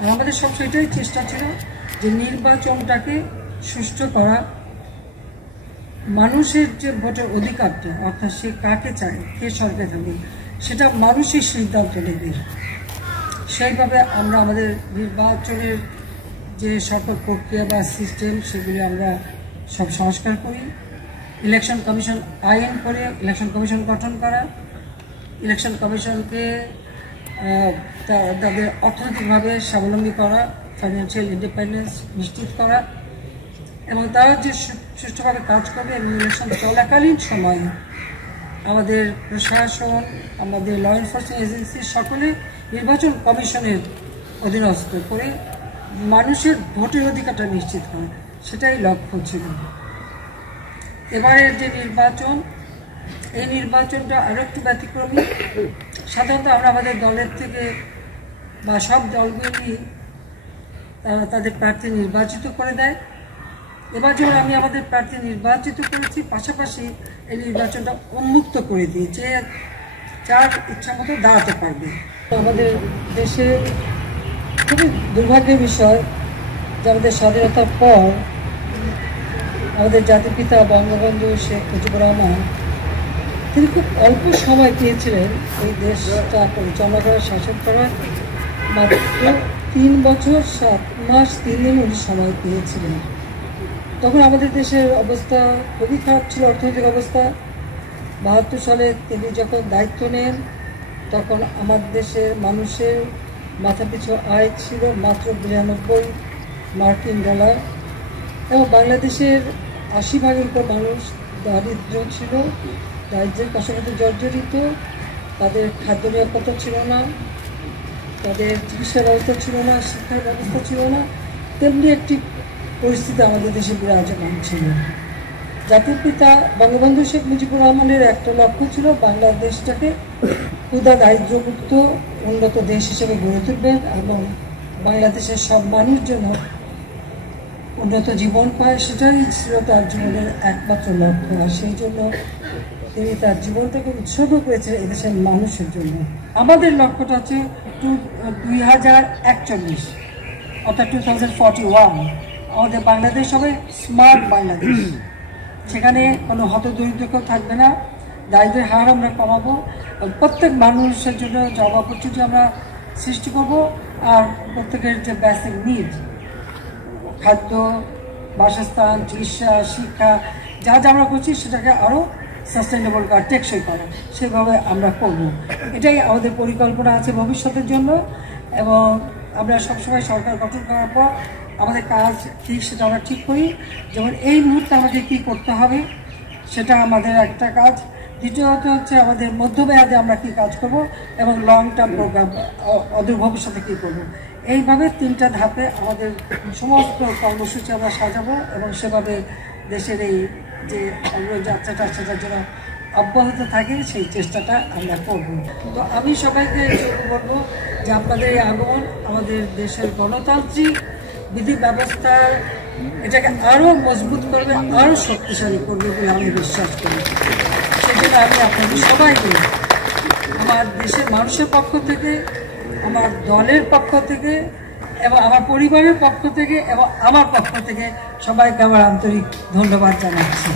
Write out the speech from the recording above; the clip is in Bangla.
আর আমাদের সবসময় এটাই চেষ্টা ছিল যে নির্বাচনটাকে সুষ্ঠু করা, মানুষের যে ভোটের অধিকারটা, অর্থাৎ সে কাকে চায়, কে সরকারে থাকবে, সেটা মানুষই সিদ্ধান্ত নেবে। সেইভাবে আমরা আমাদের নির্বাচনের যে সকল প্রক্রিয়া বা সিস্টেম, সেগুলি আমরা সব সংস্কার করি। ইলেকশন কমিশন আইন করে ইলেকশন কমিশন গঠন করা, ইলেকশন কমিশনকে তাদের অর্থনৈতিকভাবে স্বাবলম্বী করা, ফাইন্যান্সিয়াল ইন্ডিপেন্ডেন্স নিশ্চিত করা, এবং তারা যে সুষ্ঠুভাবে কাজ করবে এবং ইলেকশন চলাকালীন সময়ে আমাদের প্রশাসন, আমাদের ল এনফোর্সমেন্ট এজেন্সি সকলে নির্বাচন কমিশনের অধীনস্থ করে মানুষের ভোটের অধিকারটা নিশ্চিত করা, সেটাই লক্ষ্য ছিল। এবারের যে নির্বাচন, এই নির্বাচনটা আরও একটু ব্যতিক্রমী। সাধারণত আমরা আমাদের দলের থেকে বা সব দলগুলি তারা তাদের প্রার্থী নির্বাচিত করে দেয়। এবার যখন আমি আমাদের প্রার্থী নির্বাচিত করেছি, পাশাপাশি এই নির্বাচনটা উন্মুক্ত করে দিই যে যার ইচ্ছা মতো দাঁড়াতে পারবে। আমাদের দেশে খুবই দুর্ভাগ্যের বিষয় যে আমাদের স্বাধীনতার পর আমাদের জাতির পিতা বঙ্গবন্ধু শেখ মুজিবুর রহমান, তিনি খুব অল্প সময় পেয়েছিলেন এই দেশটা পরিচালনা করার, শাসন করার। মাত্র 3 বছর 7 মাস 3 দিন উনি সময় পেয়েছিলেন। তখন আমাদের দেশের অবস্থা খুবই খারাপ ছিল, অর্থনৈতিক অবস্থা। 72 সালে তিনি যখন দায়িত্ব নেন, তখন আমাদের দেশের মানুষের মাথাপিছু আয় ছিল মাত্র 92 মার্কিন ডলার, এবং বাংলাদেশের 80% উপর মানুষ দারিদ্র ছিল, দারিদ্র্যের কষ্টে জর্জরিত। তাদের খাদ্য নিরাপত্তা ছিল না, তাদের চিকিৎসা ব্যবস্থা ছিল না, শিক্ষার ব্যবস্থা ছিল না। তেমনি একটি পরিস্থিতি আমাদের দেশে বিরাজমান ছিল। জাতির পিতা বঙ্গবন্ধু শেখ মুজিবুর রহমানের একটা লক্ষ্য ছিল বাংলাদেশটাকে ক্ষুধা দারিদ্র্যমুক্ত উন্নত দেশ হিসেবে গড়ে তুলবেন এবং বাংলাদেশের সব মানুষ যেন উন্নত জীবন পায়, সেটাই ছিল তার জীবনের একমাত্র লক্ষ্য। আর সেই জন্য তিনি তার জীবনটাকে উৎসর্গ করেছিলেন এদেশের মানুষের জন্য। আমাদের লক্ষ্যটা হচ্ছে 2041, অর্থাৎ 2041 আমাদের বাংলাদেশ হবে স্মার্ট বাংলাদেশ। সেখানে কোনো হতদরিদ্র কেউ থাকবে না, দারিদ্র্যের হার আমরা কমাবো, প্রত্যেক মানুষের জন্য জব অপরচুনিটি আমরা সৃষ্টি করব। আর প্রত্যেকের যে বেসিক নিড, খাদ্য, বাসস্থান, চিকিৎসা, শিক্ষা, যা যা আমরা করছি সেটাকে আরও সাস্টেনেবল করা, টেকসই করা, সেভাবে আমরা করব। এটাই আমাদের পরিকল্পনা আছে ভবিষ্যতের জন্য। এবং আমরা সবসময় সরকার গঠন করার পর আমাদের কাজ কী সেটা আমরা ঠিক করি। যেমন এই মুহূর্তে আমাদের কী করতে হবে সেটা আমাদের একটা কাজ। দ্বিতীয়ত হচ্ছে আমাদের মধ্যমেয়াদে আমরা কী কাজ করব এবং লং টার্ম প্রোগ্রাম, অদূর ভবিষ্যতে কী করব। এইভাবে 3টা ধাপে আমাদের সমস্ত কর্মসূচি আমরা সাজাবো এবং সেভাবে দেশের এই যে অগ্রযাত্রাটা সেটার জন্য অব্যাহত থাকে, সেই চেষ্টাটা আমরা করব। তো আমি সবাইকে বলবো যে আপনাদের এই আগমন আমাদের দেশের গণতান্ত্রিক বিধি ব্যবস্থার এটাকে আরও মজবুত করবে, আরও শক্তিশালী করবে বলে আমি বিশ্বাস করি। সেই জন্য আমি আপনাদের সবাইকে আমার দেশের মানুষের পক্ষ থেকে, আমার দলের পক্ষ থেকে এবং আমার পরিবারের পক্ষ থেকে এবং আমার পক্ষ থেকে সবাইকে আমার আন্তরিক ধন্যবাদ জানাচ্ছি।